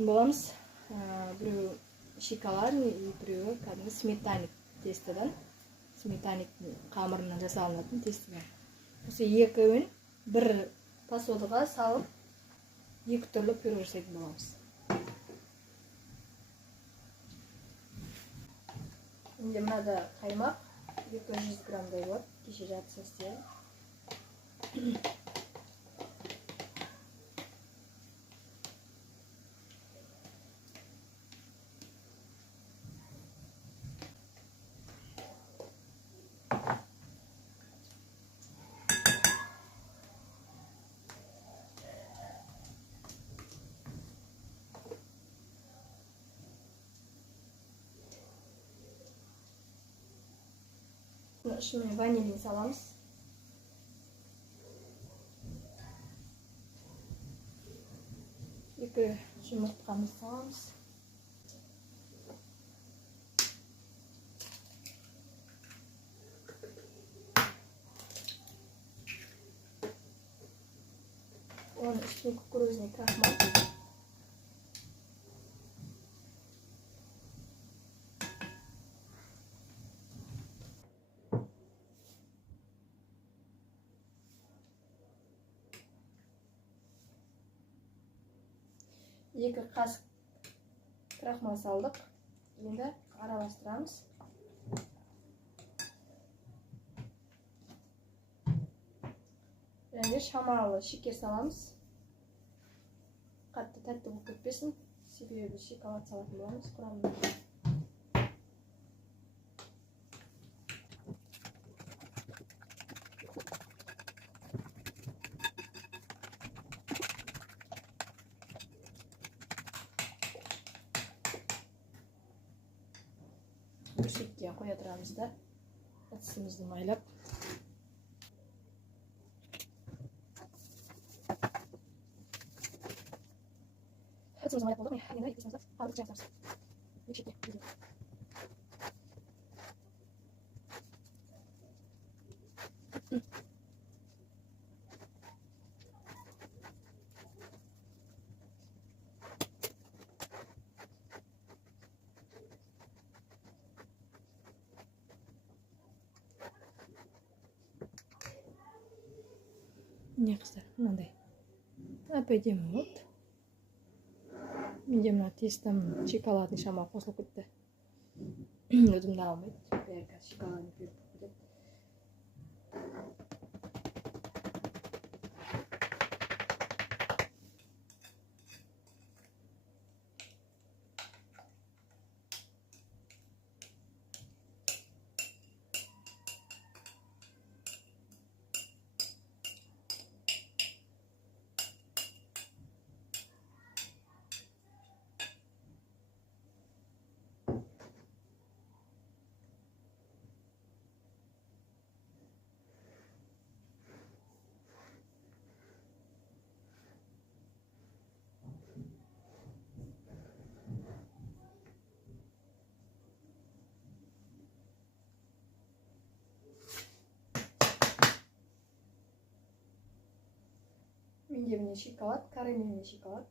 жасайтын боламыз. Біреу шоколадный, біреуі кәдімгі сметаник тестадан. Сметаниктің қамырынан жасалынатын тестадан. Осы екеуін бір посудаға салып, екі түрлі пюре жасайтын боламыз. Енді мынада қаймақ 200 граммдай болады, кеше жартысын істедім. Ішіне ванилин саламыз. Екі жұмыртқамыз саламыз. Оның үстіне кукурузный крахмал. Екі қасық крахмал салдық. Енді араластырамыз. Және шамалы шекер саламыз. Қатты тәтті болып кетпесін. Себебі шоколад салатын боламыз құрамында. Бүрсекте қоя тұрамыз да әдісімізді майлап. Әдісімізді майлап болдық. Енді әдісімізді қалдық жасамыз. Бүрсекте жүрдік. Не қыздар, мынандай. Әп-әдемі болды. Менде мына тестам шоколадный шамалы қосылып кетті. Өзімді алмайды. Бәрі қазір шоколадный пюре болып кетеді. Менде міне шоколад, карамельный шоколад.